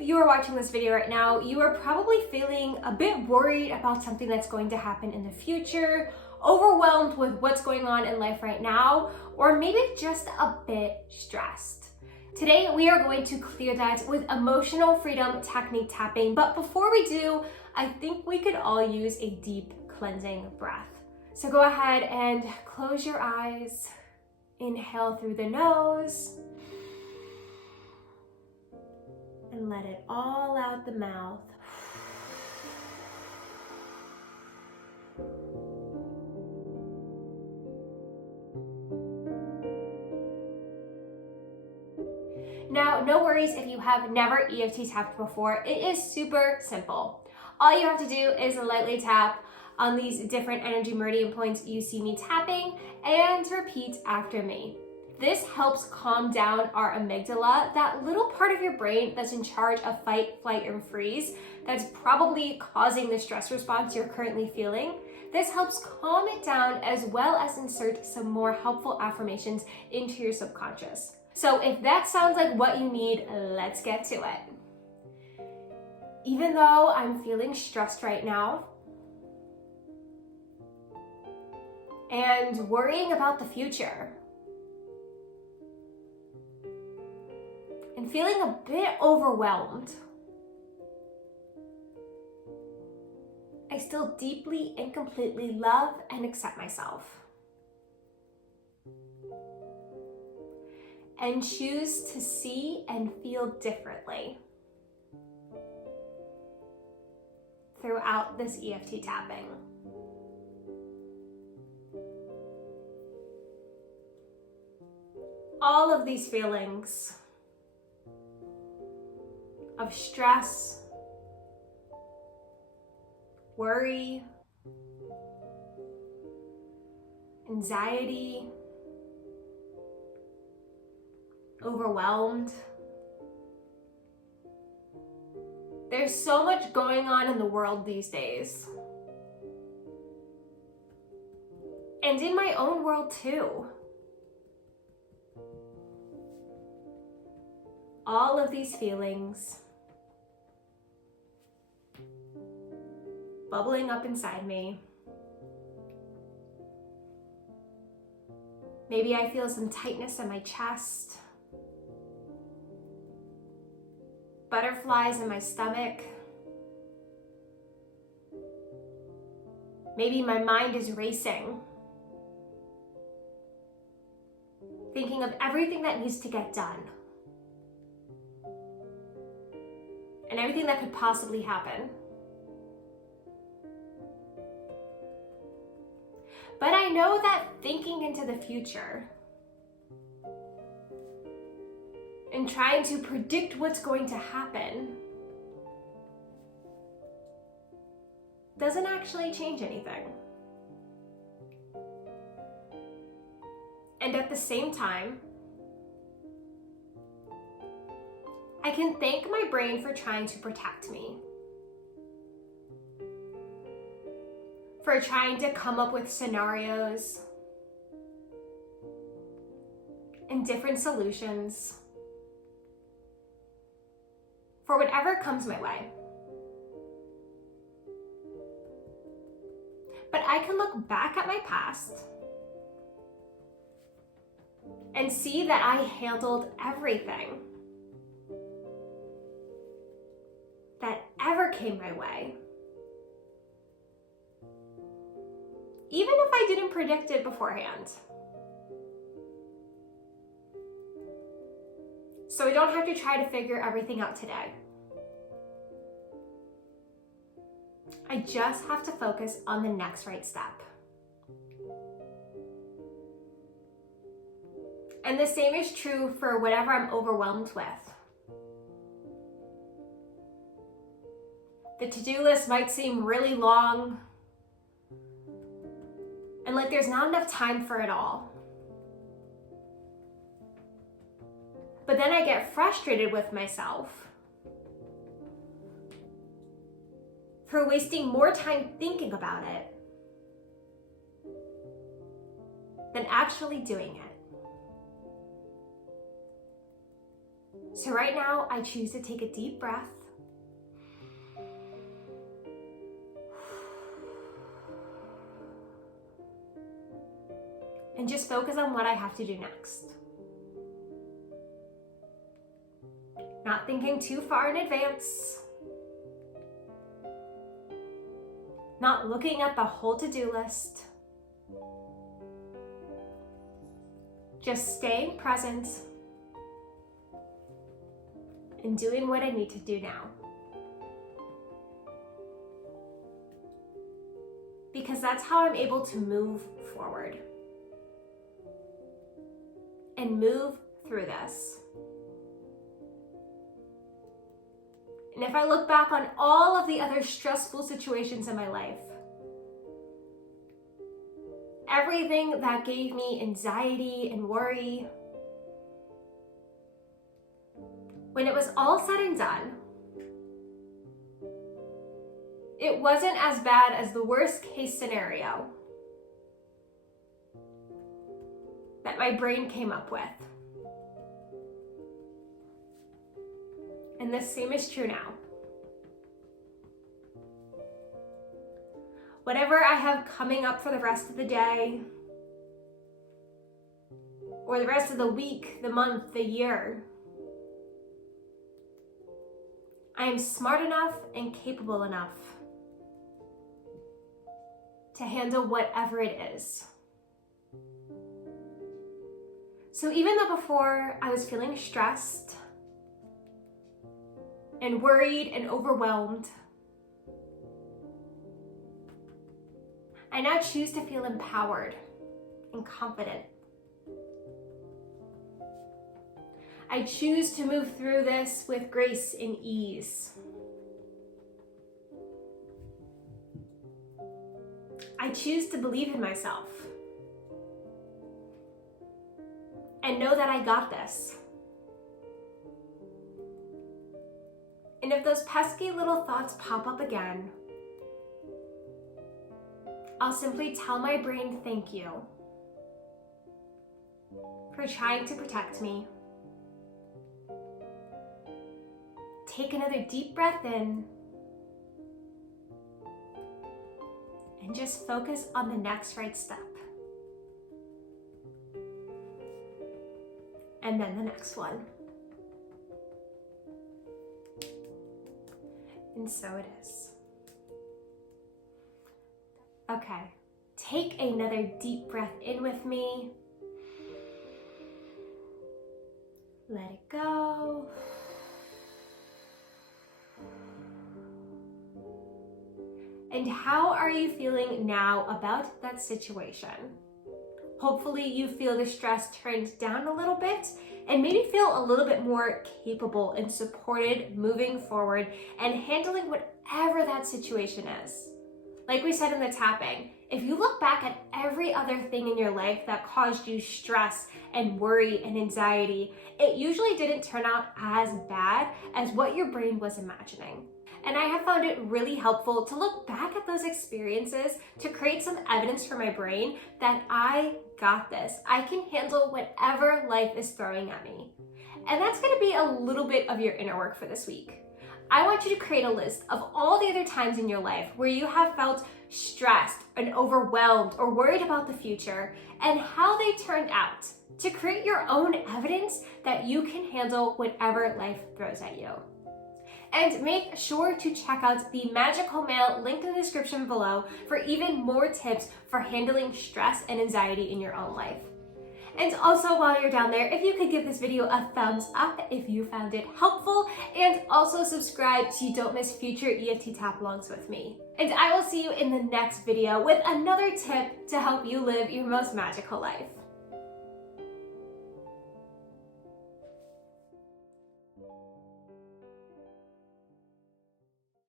if you are watching this video right now, you are probably feeling a bit worried about something that's going to happen in the future, overwhelmed with what's going on in life right now, or maybe just a bit stressed. Today, we are going to clear that with emotional freedom technique tapping. But before we do, I think we could all use a deep cleansing breath. So go ahead and close your eyes. Inhale through the nose. And let it all out the mouth. Now, no worries if you have never EFT tapped before. It is super simple. All you have to do is lightly tap on these different energy meridian points you see me tapping and repeat after me. This helps calm down our amygdala, that little part of your brain that's in charge of fight, flight, and freeze, that's probably causing the stress response you're currently feeling. This helps calm it down as well as insert some more helpful affirmations into your subconscious. So if that sounds like what you need, let's get to it. Even though I'm feeling stressed right now and worrying about the future and feeling a bit overwhelmed, I still deeply and completely love and accept myself. And choose to see and feel differently throughout this EFT tapping. All of these feelings of stress, worry, anxiety, overwhelmed. There's so much going on in the world these days. And in my own world too. All of these feelings bubbling up inside me. Maybe I feel some tightness in my chest. Butterflies in my stomach. Maybe my mind is racing, thinking of everything that needs to get done and everything that could possibly happen. But I know that thinking into the future and trying to predict what's going to happen doesn't actually change anything. And at the same time, I can thank my brain for trying to protect me, for trying to come up with scenarios and different solutions for whatever comes my way. But I can look back at my past and see that I handled everything that ever came my way, even if I didn't predict it beforehand. So I don't have to try to figure everything out today. I just have to focus on the next right step. And the same is true for whatever I'm overwhelmed with. The to-do list might seem really long and like there's not enough time for it all. But then I get frustrated with myself for wasting more time thinking about it than actually doing it. So right now, I choose to take a deep breath. And just focus on what I have to do next. Not thinking too far in advance. Not looking at the whole to-do list. Just staying present and doing what I need to do now. Because that's how I'm able to move forward and move through this. And if I look back on all of the other stressful situations in my life, everything that gave me anxiety and worry, when it was all said and done, it wasn't as bad as the worst case scenario that my brain came up with. And the same is true now. Whatever I have coming up for the rest of the day, or the rest of the week, the month, the year, I am smart enough and capable enough to handle whatever it is. So even though before I was feeling stressed and worried and overwhelmed, I now choose to feel empowered and confident. I choose to move through this with grace and ease. I choose to believe in myself and know that I got this. And if those pesky little thoughts pop up again, I'll simply tell my brain thank you for trying to protect me. Take another deep breath in and just focus on the next right step. And then the next one. And so it is. Okay, take another deep breath in with me. Let it go. And how are you feeling now about that situation? Hopefully you feel the stress turned down a little bit and maybe feel a little bit more capable and supported moving forward and handling whatever that situation is. Like we said in the tapping, if you look back at every other thing in your life that caused you stress and worry and anxiety, it usually didn't turn out as bad as what your brain was imagining. And I have found it really helpful to look back at those experiences to create some evidence for my brain that I got this. I can handle whatever life is throwing at me. And that's going to be a little bit of your inner work for this week. I want you to create a list of all the other times in your life where you have felt stressed and overwhelmed or worried about the future and how they turned out to create your own evidence that you can handle whatever life throws at you. And make sure to check out the magical mail linked in the description below for even more tips for handling stress and anxiety in your own life. And also while you're down there, if you could give this video a thumbs up if you found it helpful, and also subscribe so you don't miss future EFT Tap alongs with me. And I will see you in the next video with another tip to help you live your most magical life.